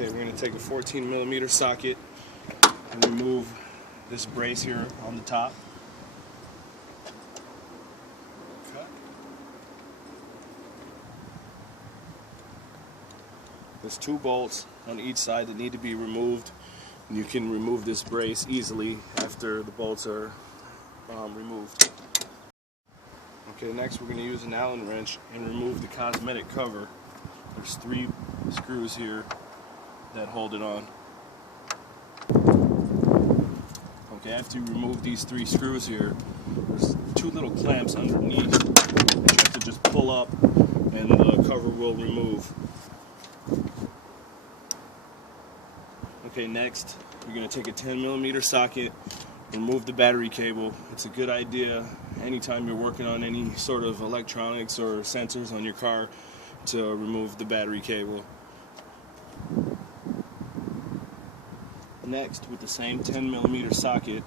Okay, we're going to take a 14mm socket and remove this brace here on the top. Okay. There's 2 bolts on each side that need to be removed. And you can remove this brace easily after the bolts are removed. Okay, next we're going to use an Allen wrench and remove the cosmetic cover. There's 3 screws here that hold it on. Okay, after you remove these 3 screws here, there's 2 little clamps underneath that you have to just pull up and the cover will remove. Okay, next you're going to take a 10mm socket, remove the battery cable. It's a good idea anytime you're working on any sort of electronics or sensors on your car to remove the battery cable. Next, with the same 10mm socket,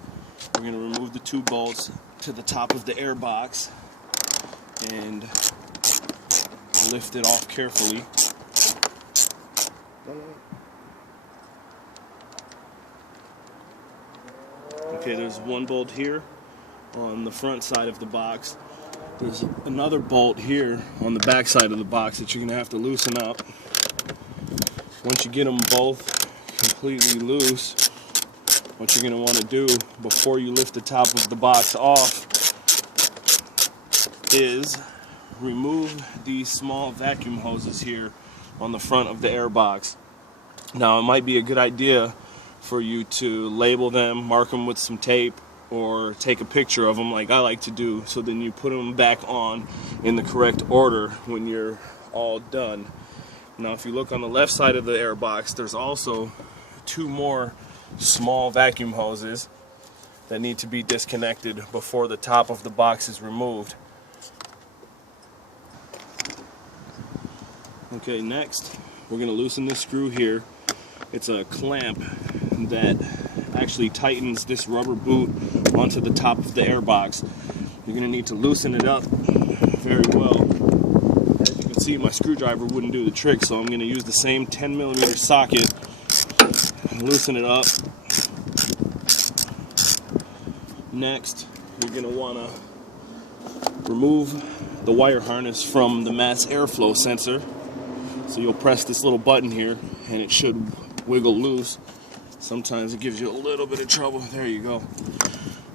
we're going to remove the 2 bolts to the top of the airbox and lift it off carefully. Okay, there's 1 bolt here on the front side of the box. There's another bolt here on the back side of the box that you're going to have to loosen up. Once you get them both completely loose, what you're going to want to do before you lift the top of the box off is remove these small vacuum hoses here on the front of the airbox. Now, it might be a good idea for you to label them, mark them with some tape, or take a picture of them like I like to do, so then you put them back on in the correct order when you're all done. Now, if you look on the left side of the airbox, there's also 2 more small vacuum hoses that need to be disconnected before the top of the box is removed. Okay, next we're going to loosen this screw here. It's a clamp that actually tightens this rubber boot onto the top of the airbox. You're going to need to loosen it up very well. As you can see, my screwdriver wouldn't do the trick, so I'm going to use the same 10mm socket and loosen it up. Next, you're going to want to remove the wire harness from the mass airflow sensor. So you'll press this little button here and it should wiggle loose. Sometimes it gives you a little bit of trouble. There you go.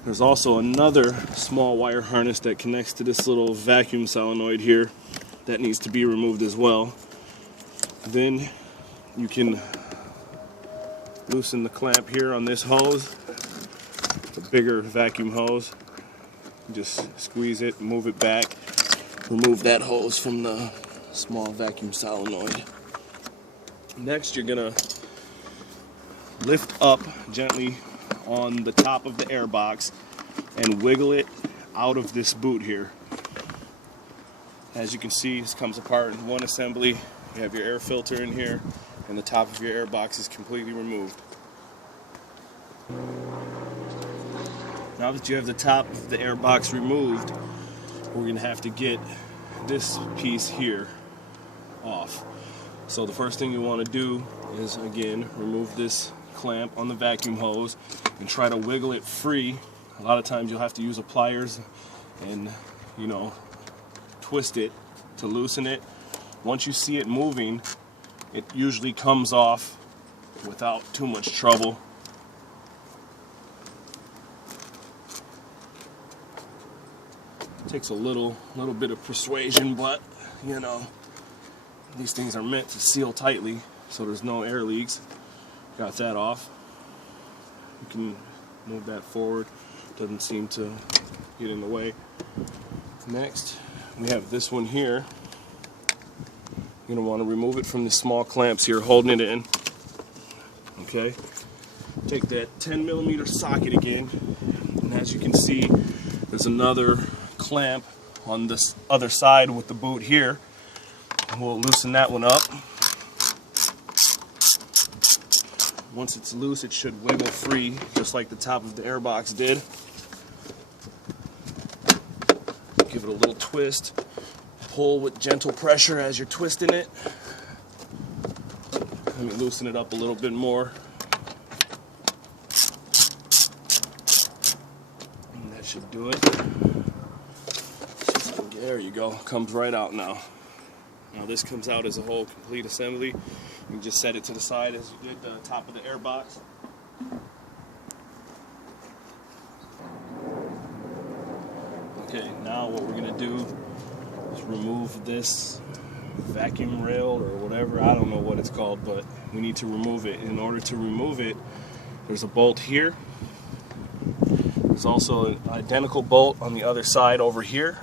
There's also another small wire harness that connects to this little vacuum solenoid here that needs to be removed as well. Then you can loosen the clamp here on this hose. It's a bigger vacuum hose. Just squeeze it, move it back, remove that hose from the small vacuum solenoid. Next, you're gonna lift up gently on the top of the airbox and wiggle it out of this boot here. As you can see, this comes apart in one assembly. You have your air filter in here, and the top of your airbox is completely removed. Now that you have the top of the airbox removed, we're going to have to get this piece here off. So the first thing you want to do is, again, remove this clamp on the vacuum hose and try to wiggle it free. A lot of times you'll have to use pliers and, twist it to loosen it. Once you see it moving, it usually comes off without too much trouble. It takes a little bit of persuasion, but these things are meant to seal tightly so there's no air leaks. Got that off. You can move that forward. Doesn't seem to get in the way. Next, we have this one here. You're going to want to remove it from the small clamps here holding it in. Okay. Take that 10mm socket again, and as you can see, there's another clamp on this other side with the boot here. We'll loosen that one up. Once it's loose, it should wiggle free, just like the top of the airbox did. Give it a little twist. Pull with gentle pressure as you're twisting it. Let me loosen it up a little bit more. And that should do it. There you go. Comes right out now. Now this comes out as a whole complete assembly. You can just set it to the side as you did the top of the Airbox. Okay, now what we're going to do is remove this vacuum rail or whatever. I don't know what it's called, but we need to remove it. In order to remove it, there's a bolt here. There's also an identical bolt on the other side over here.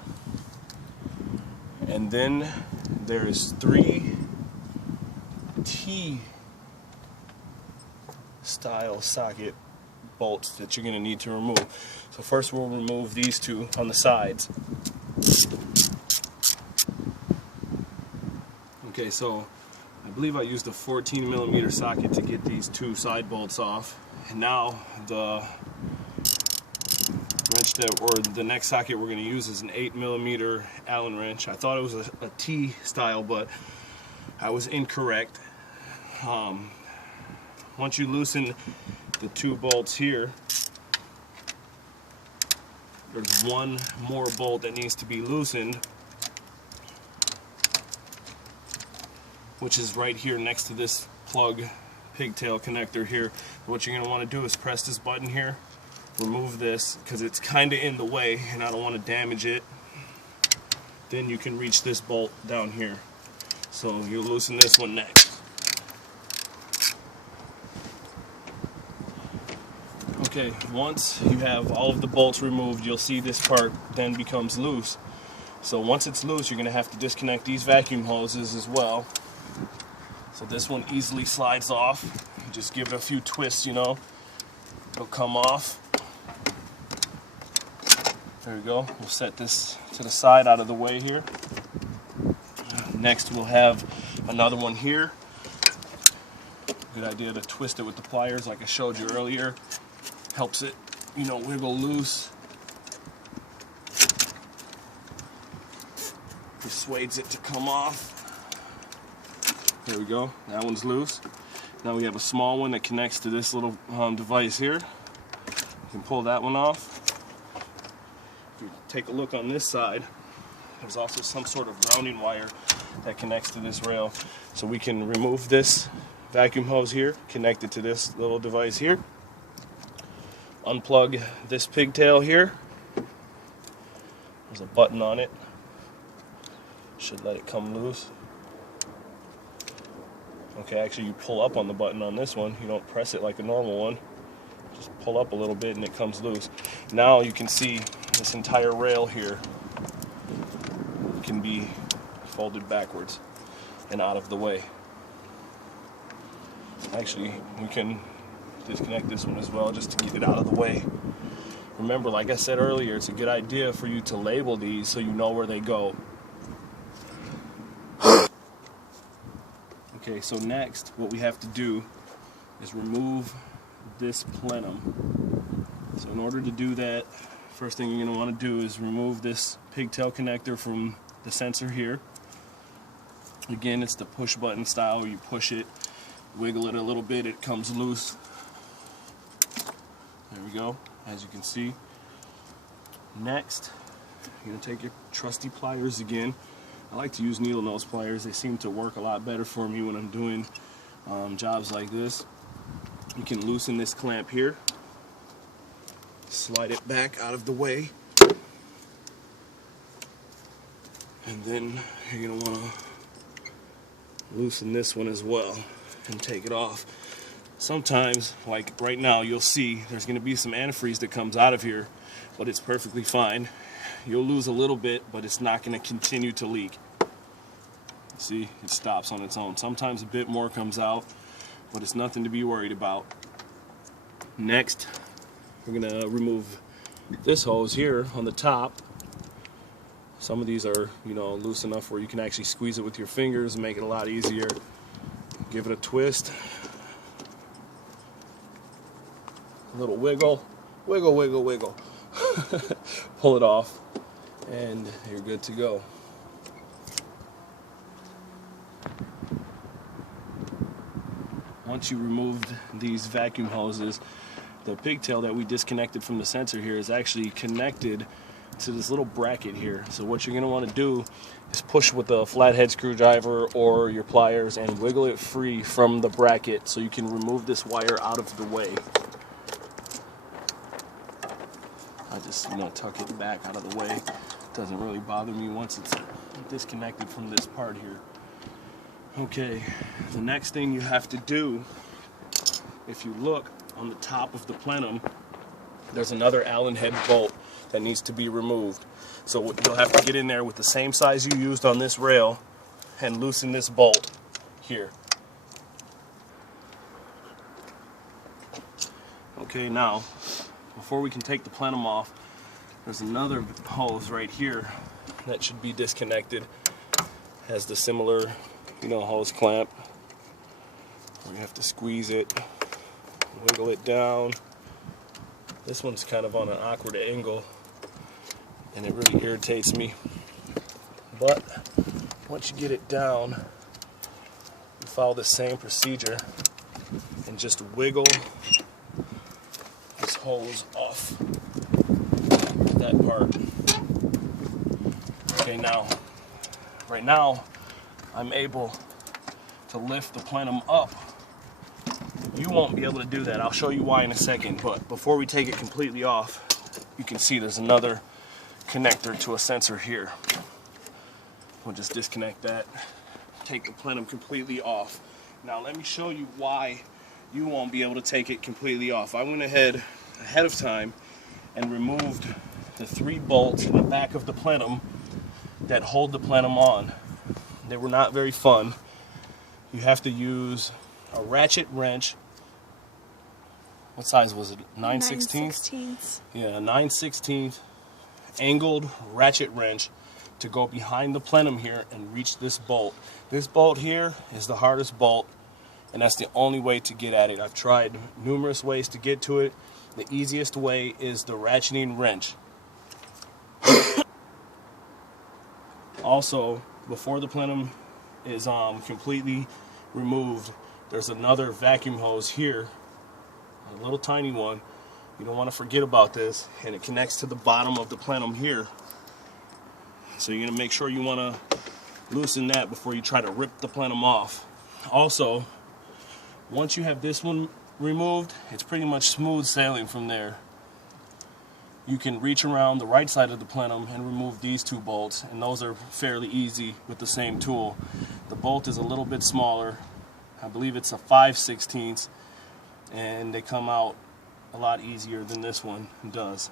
And then there's 3 T-style socket bolts that you're going to need to remove. So first we'll remove these 2 on the sides. Okay, so I believe I used a 14mm socket to get these 2 side bolts off. And now the wrench or the next socket we're going to use is an 8mm Allen wrench. I thought it was a T style, but I was incorrect. Once you loosen the 2 bolts here, there's 1 more bolt that needs to be loosened, which is right here next to this plug pigtail connector here. What you're going to want to do is press this button here, remove this because it's kind of in the way and I don't want to damage it. Then you can reach this bolt down here. So you loosen this one next. Okay, once you have all of the bolts removed, you'll see this part then becomes loose. So once it's loose, you're going to have to disconnect these vacuum hoses as well. So this one easily slides off. You just give it a few twists, you know, it'll come off. There we go. We'll set this to the side out of the way here. Next we'll have another one here. Good idea to twist it with the pliers like I showed you earlier. Helps it, you know, wiggle loose. Persuades it to come off. There we go. That one's loose. Now we have a small one that connects to this little device here. You can pull that one off. If you take a look on this side, there's also some sort of grounding wire that connects to this rail. So we can remove this vacuum hose here, connect it to this little device here. Unplug this pigtail here. There's a button on it. Should let it come loose. Okay, actually you pull up on the button on this one. You don't press it like a normal one. Just pull up a little bit and it comes loose. Now you can see this entire rail here can be folded backwards and out of the way. Actually, we can disconnect this one as well just to get it out of the way. Remember, like I said earlier, it's a good idea for you to label these so you know where they go. Okay, so next what we have to do is remove this plenum. So in order to do that, first thing you're going to want to do is remove this pigtail connector from the sensor here. Again, it's the push button style where you push it, wiggle it a little bit, it comes loose. There we go, as you can see. Next, you're going to take your trusty pliers again. I like to use needle nose pliers. They seem to work a lot better for me when I'm doing jobs like this. You can loosen this clamp here, slide it back out of the way, and then you're going to want to loosen this one as well and take it off. Sometimes, like right now, you'll see there's going to be some antifreeze that comes out of here, but it's perfectly fine. You'll lose a little bit, but it's not going to continue to leak. See, it stops on its own. Sometimes a bit more comes out, but it's nothing to be worried about. Next, we're going to remove this hose here on the top. Some of these are, you know, loose enough where you can actually squeeze it with your fingers and make it a lot easier. Give it a twist. A little wiggle. Wiggle, wiggle, wiggle. Pull it off, and you're good to go. once you removed these vacuum hoses, the pigtail that we disconnected from the sensor here is actually connected to this little bracket here. So what you're going to want to do is push with a flathead screwdriver or your pliers and wiggle it free from the bracket so you can remove this wire out of the way. I just tuck it back out of the way. It doesn't really bother me once it's disconnected from this part here. Okay, the next thing you have to do, if you look on the top of the plenum, there's another Allen head bolt that needs to be removed. So you'll have to get in there with the same size you used on this rail and loosen this bolt here. Okay, now, before we can take the plenum off, there's another hose right here that should be disconnected. Has the similar, hose clamp. We have to squeeze it, wiggle it down. This one's kind of on an awkward angle, and it really irritates me. But once you get it down, you follow the same procedure and just wiggle this hose off that part. Okay, right now, I'm able to lift the plenum up. You won't be able to do that. I'll show you why in a second, but before we take it completely off, you can see there's another connector to a sensor here. We'll just disconnect that, take the plenum completely off. Now let me show you why you won't be able to take it completely off. I went ahead of time and removed the 3 bolts in the back of the plenum that hold the plenum on. They were not very fun. You have to use a ratchet wrench. What size was it? 9/16? Yeah, a 9/16 angled ratchet wrench to go behind the plenum here and reach this bolt. This bolt here is the hardest bolt, and that's the only way to get at it. I've tried numerous ways to get to it. The easiest way is the ratcheting wrench. Also, before the plenum is completely removed, there's another vacuum hose here, a little tiny one. You don't want to forget about this, and it connects to the bottom of the plenum here. So you're going to make sure you want to loosen that before you try to rip the plenum off. Also, once you have this one removed, it's pretty much smooth sailing from there. You can reach around the right side of the plenum and remove these 2 bolts, and those are fairly easy with the same tool. The bolt is a little bit smaller. I believe it's a 5/16, and they come out a lot easier than this one does.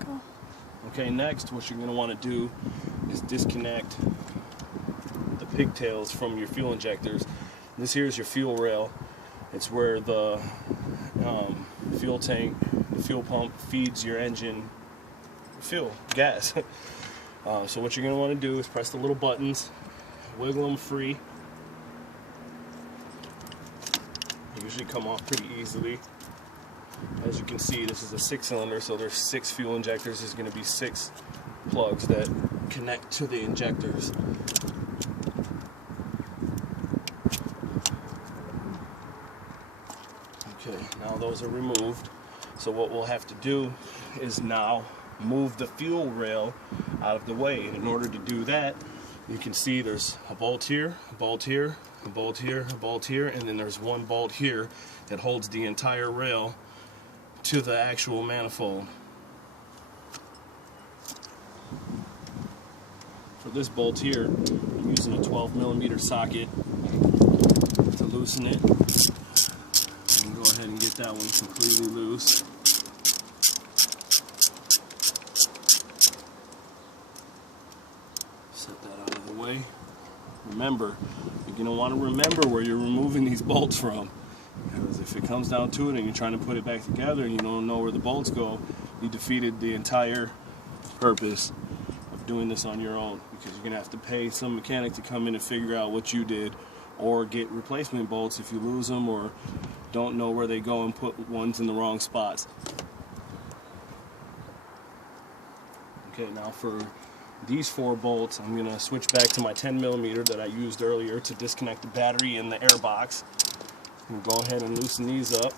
Cool. Okay, next what you're going to want to do is disconnect the pigtails from your fuel injectors. This here is your fuel rail. It's where the fuel tank, the fuel pump feeds your engine fuel, gas. So what you're going to want to do is press the little buttons, wiggle them free. They usually come off pretty easily. As you can see, this is a 6-cylinder, so there's 6 fuel injectors. There's going to be 6 plugs that connect to the injectors. Okay, now those are removed. So what we'll have to do is now move the fuel rail out of the way. And in order to do that, you can see there's a bolt here, a bolt here, a bolt here, a bolt here, and then there's 1 bolt here that holds the entire rail to the actual manifold. For this bolt here, I'm using a 12mm socket to loosen it. Go ahead and get that one completely loose. Set that out of the way. Remember, you're going to want to remember where you're removing these bolts from. Because if it comes down to it and you're trying to put it back together and you don't know where the bolts go, you defeated the entire purpose of doing this on your own. Because you're going to have to pay some mechanic to come in and figure out what you did, or get replacement bolts if you lose them or don't know where they go and put ones in the wrong spots. Okay, now for these 4 bolts, I'm going to switch back to my 10mm that I used earlier to disconnect the battery and the airbox. And go ahead and loosen these up.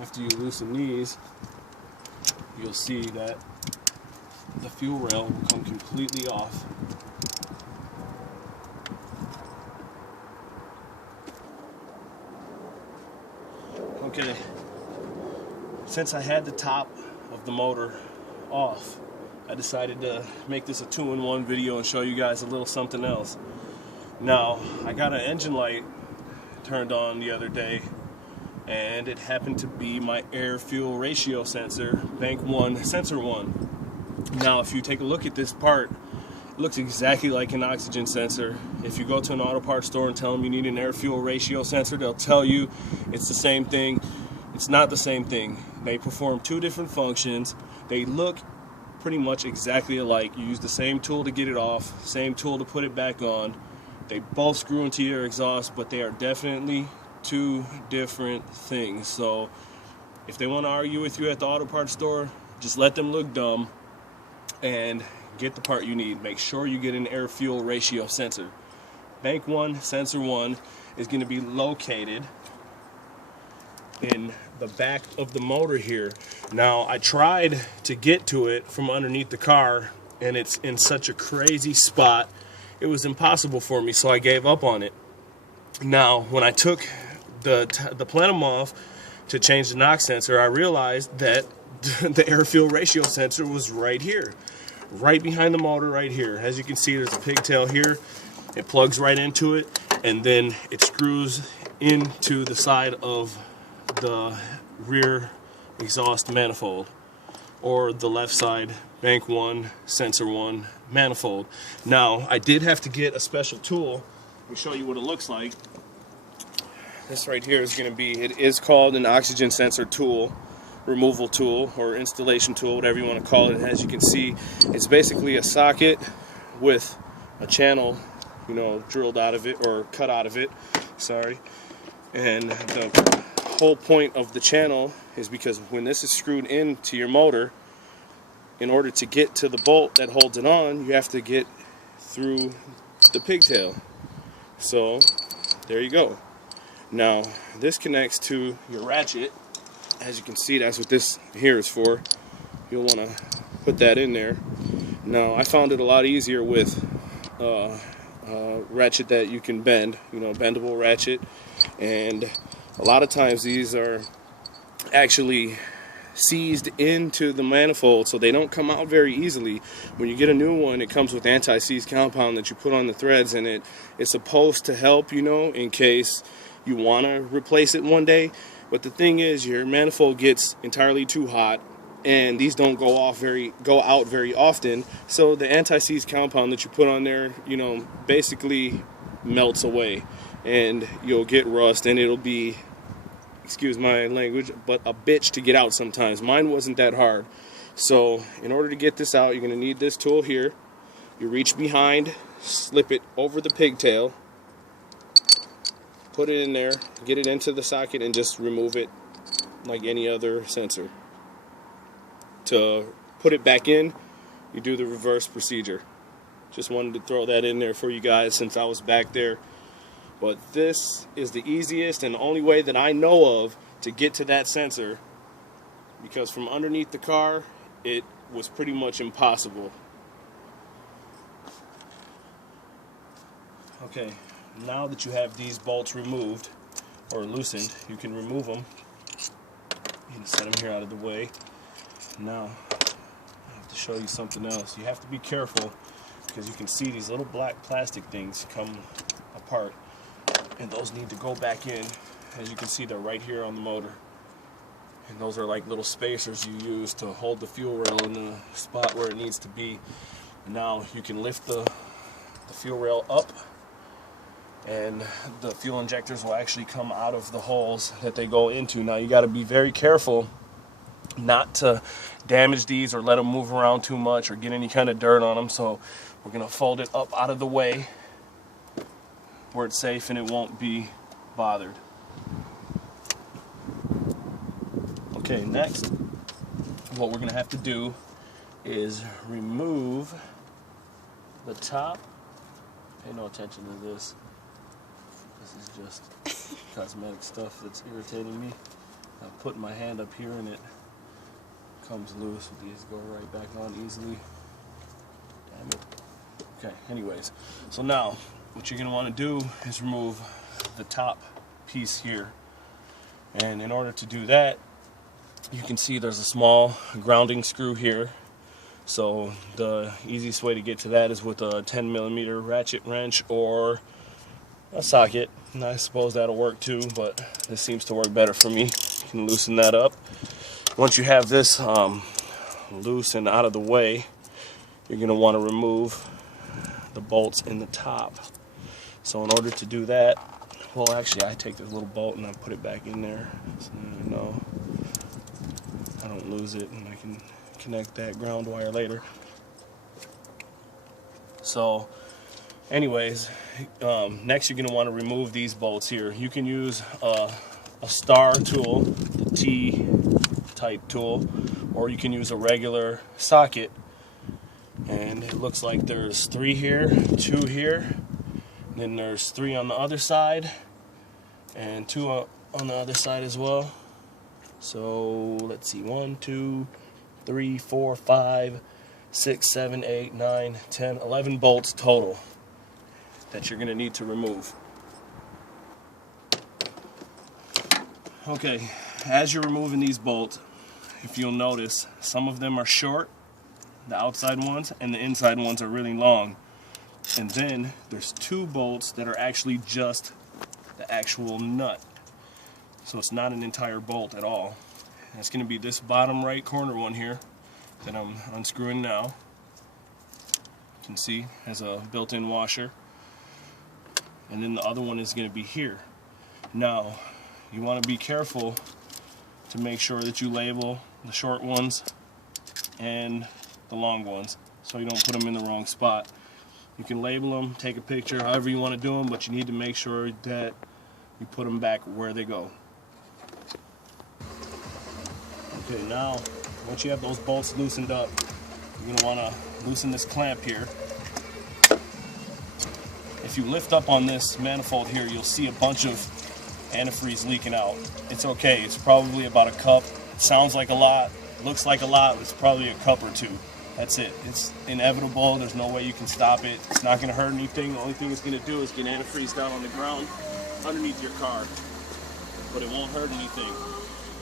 After you loosen these, you'll see that the fuel rail will come completely off. Okay, since I had the top of the motor off, I decided to make this a 2-in-1 video and show you guys a little something else. Now, I got an engine light turned on the other day, and it happened to be my air fuel ratio sensor, bank 1, sensor 1. Now, if you take a look at this part, it looks exactly like an oxygen sensor. If you go to an auto parts store and tell them you need an air fuel ratio sensor, they'll tell you it's the same thing. It's not the same thing. They perform 2 different functions. They look pretty much exactly alike. You use the same tool to get it off, same tool to put it back on. They both screw into your exhaust, but they are definitely 2 different things. So if they want to argue with you at the auto parts store, just let them look dumb and get the part you need. Make sure you get an air fuel ratio sensor. Bank 1, sensor 1 is going to be located in the back of the motor here. Now, I tried to get to it from underneath the car, and it's in such a crazy spot, it was impossible for me, so I gave up on it. Now, when I took the plenum off to change the knock sensor, I realized that the air fuel ratio sensor was right here, right behind the motor right here. As you can see, there's a pigtail here. It plugs right into it, and then it screws into the side of the rear exhaust manifold, or the left side bank 1, sensor 1 manifold. Now, I did have to get a special tool. Let me show you what it looks like. This right here is going to be, it is called an oxygen sensor tool, removal tool, or installation tool, whatever you want to call it. As you can see, it's basically a socket with a channel, you know, drilled out of it, or cut out of it, sorry. And the whole point of the channel is because when this is screwed into your motor, in order to get to the bolt that holds it on, you have to get through the pigtail. So there you go. Now, this connects to your ratchet. As you can see, that's what this here is for. You'll want to put that in there. Now, I found it a lot easier with ratchet that you can bend, you know, bendable ratchet. And a lot of times these are actually seized into the manifold, so they don't come out very easily. When you get a new one, it comes with anti-seize compound that you put on the threads, and it's supposed to help, you know, in case you want to replace it one day. But the thing is, your manifold gets entirely too hot, and these don't go out very often. So the anti-seize compound that you put on there, you know, basically melts away, and you'll get rust, and it'll be, excuse my language, but a bitch to get out sometimes. Mine wasn't that hard. So in order to get this out, you're going to need this tool here. You reach behind, slip it over the pigtail, put it in there, get it into the socket, and just remove it like any other sensor. To put it back in, you do the reverse procedure. Just wanted to throw that in there for you guys since I was back there. But this is the easiest and only way that I know of to get to that sensor, because from underneath the car, it was pretty much impossible. Okay, now that you have these bolts removed or loosened, you can remove them. You can set them here out of the way. Now, I have to show you something else. You have to be careful, because you can see these little black plastic things come apart, and those need to go back in. As you can see, they're right here on the motor, and those are like little spacers you use to hold the fuel rail in the spot where it needs to be. Now you can lift the fuel rail up, and the fuel injectors will actually come out of the holes that they go into. Now you got to be very careful not to damage these or let them move around too much or get any kind of dirt on them. So we're going to fold it up out of the way where it's safe and it won't be bothered. Okay, next what we're going to have to do is remove the top. Pay no attention to this. This is just cosmetic stuff that's irritating me. I'm putting my hand up here and it comes loose. These go right back on easily. Damn it. Okay, anyways. So now, what you're going to want to do is remove the top piece here. And in order to do that, you can see there's a small grounding screw here. So the easiest way to get to that is with a 10mm ratchet wrench or a socket. And I suppose that'll work too, but this seems to work better for me. You can loosen that up. Once you have this loose and out of the way, you're going to want to remove the bolts in the top. So in order to do that, well, actually I take this little bolt and I put it back in there so you know I don't lose it, and I can connect that ground wire later. So anyways, next you're going to want to remove these bolts here. You can use a star tool, the T type tool, or you can use a regular socket. And it looks like there's 3 here, 2 here, and then there's 3 on the other side, and 2 on the other side as well. So let's see, 1, 2, 3, 4, 5, 6, 7, 8, 9, 10, 11 bolts total that you're going to need to remove. Okay, as you're removing these bolts, if you'll notice, some of them are short, the outside ones, and the inside ones are really long. And then there's 2 bolts that are actually just the actual nut. So it's not an entire bolt at all. And it's going to be this bottom right corner one here that I'm unscrewing now. You can see has a built-in washer. And then the other one is going to be here. Now, you want to be careful to make sure that you label the short ones and the long ones so you don't put them in the wrong spot. You can label them, take a picture, however you want to do them, but you need to make sure that you put them back where they go. Okay, now once you have those bolts loosened up, you're going to want to loosen this clamp here. If you lift up on this manifold here, you'll see a bunch of antifreeze leaking out. It's okay, it's probably about a cup. It sounds like a lot, looks like a lot, it's probably a cup or 2. That's it. It's inevitable. There's no way you can stop it. It's not going to hurt anything. The only thing it's going to do is get antifreeze down on the ground underneath your car, but it won't hurt anything.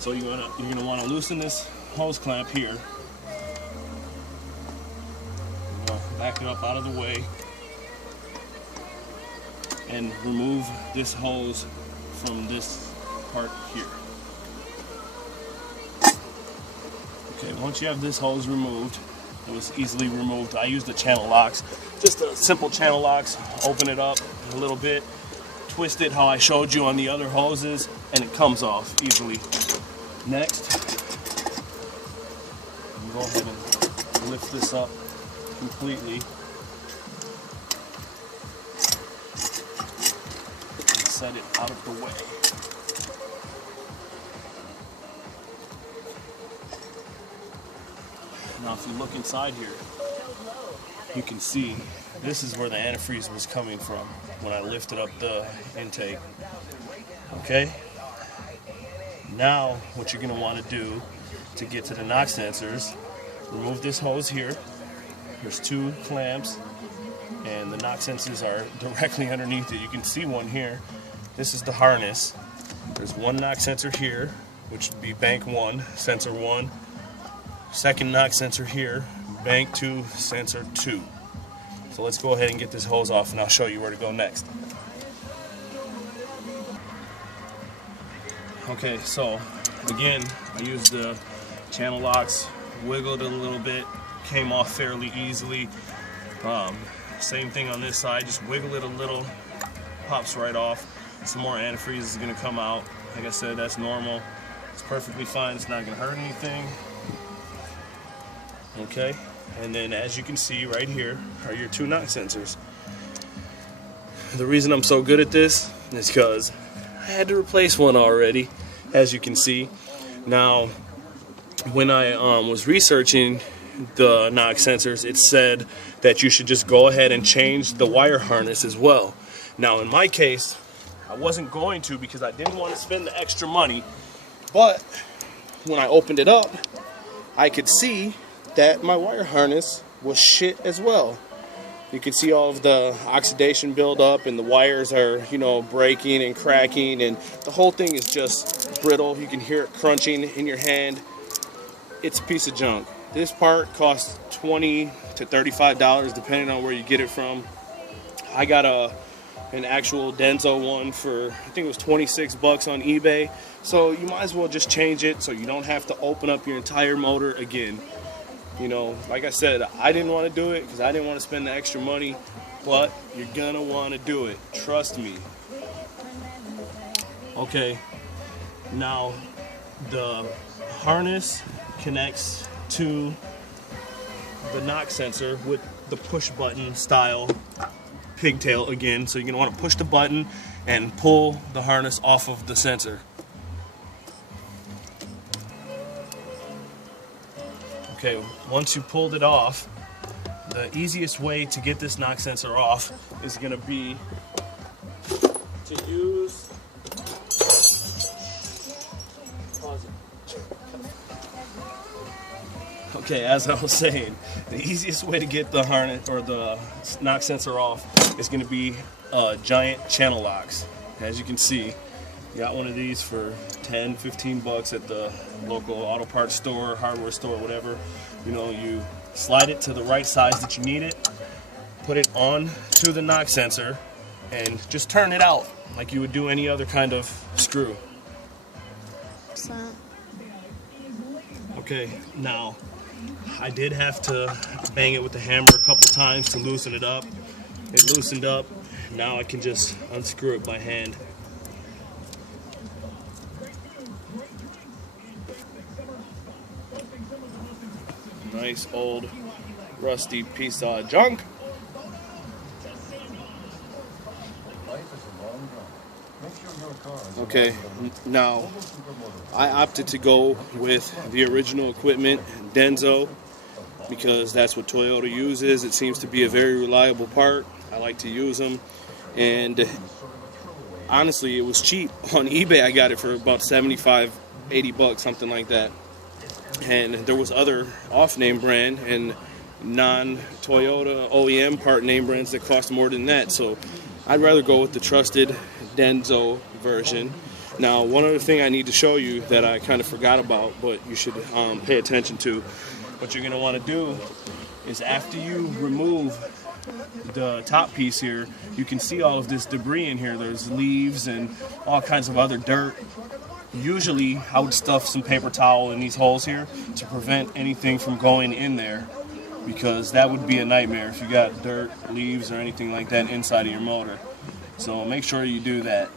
So you're going to want to loosen this hose clamp here. Back it up out of the way and remove this hose from this part here. Okay, once you have this hose removed, it was easily removed. I used the channel locks, just a simple channel locks. Open it up a little bit, twist it how I showed you on the other hoses, and it comes off easily. Next, I'm going to go ahead and lift this up completely and set it out of the way. Now if you look inside here, you can see this is where the antifreeze was coming from when I lifted up the intake. Okay? Now what you're going to want to do to get to the knock sensors, remove this hose here. There's 2 clamps and the knock sensors are directly underneath it. You can see one here. This is the harness. There's 1 knock sensor here, which would be bank 1, sensor 1. Second knock sensor here, bank 2, sensor 2. So let's go ahead and get this hose off and I'll show you where to go next. Okay, so again, I used the channel locks, wiggled it a little bit, came off fairly easily. Same thing on this side, just wiggle it a little, pops right off. Some more antifreeze is going to come out. Like I said, that's normal. It's perfectly fine, it's not going to hurt anything. Okay, and then as you can see right here are your 2 knock sensors. The reason I'm so good at this is because I had to replace one already, as you can see. Now, when I was researching the knock sensors, it said that you should just go ahead and change the wire harness as well. Now in my case, I wasn't going to because I didn't want to spend the extra money, but when I opened it up, I could see that my wire harness was shit as well. You can see all of the oxidation buildup, and the wires are, you know, breaking and cracking, and the whole thing is just brittle. You can hear it crunching in your hand. It's a piece of junk. This part costs $20 to $35 depending on where you get it from. I got an actual Denso one for, I think it was 26 bucks on eBay. So you might as well just change it so you don't have to open up your entire motor again. You know, like I said, I didn't want to do it because I didn't want to spend the extra money, but you're gonna want to do it. Trust me. Okay, now the harness connects to the knock sensor with the push button style pigtail again. So you're gonna want to push the button and pull the harness off of the sensor. Okay, once you pulled it off, the easiest way to get this knock sensor off is going to be to use, pause it. Okay, as I was saying, the easiest way to get the harness or the knock sensor off is going to be giant channel locks. As you can see, got one of these for 10, 15 bucks at the local auto parts store, hardware store, whatever. You know, you slide it to the right size that you need it, put it on to the knock sensor, and just turn it out like you would do any other kind of screw. Okay, now I did have to bang it with the hammer a couple times to loosen it up. It loosened up. Now I can just unscrew it by hand. Nice old rusty piece of junk. Okay, now I opted to go with the original equipment, Denso, because that's what Toyota uses. It seems to be a very reliable part. I like to use them, and honestly, it was cheap. On eBay, I got it for about 75, 80 bucks, something like that. And there was other off-name brand and non-Toyota OEM part name brands that cost more than that. So I'd rather go with the trusted Denso version. Now, one other thing I need to show you that I kind of forgot about, but you should pay attention to. What you're going to want to do is after you remove the top piece here, you can see all of this debris in here. There's leaves and all kinds of other dirt. Usually I would stuff some paper towel in these holes here to prevent anything from going in there, because that would be a nightmare if you got dirt, leaves, or anything like that inside of your motor. So make sure you do that.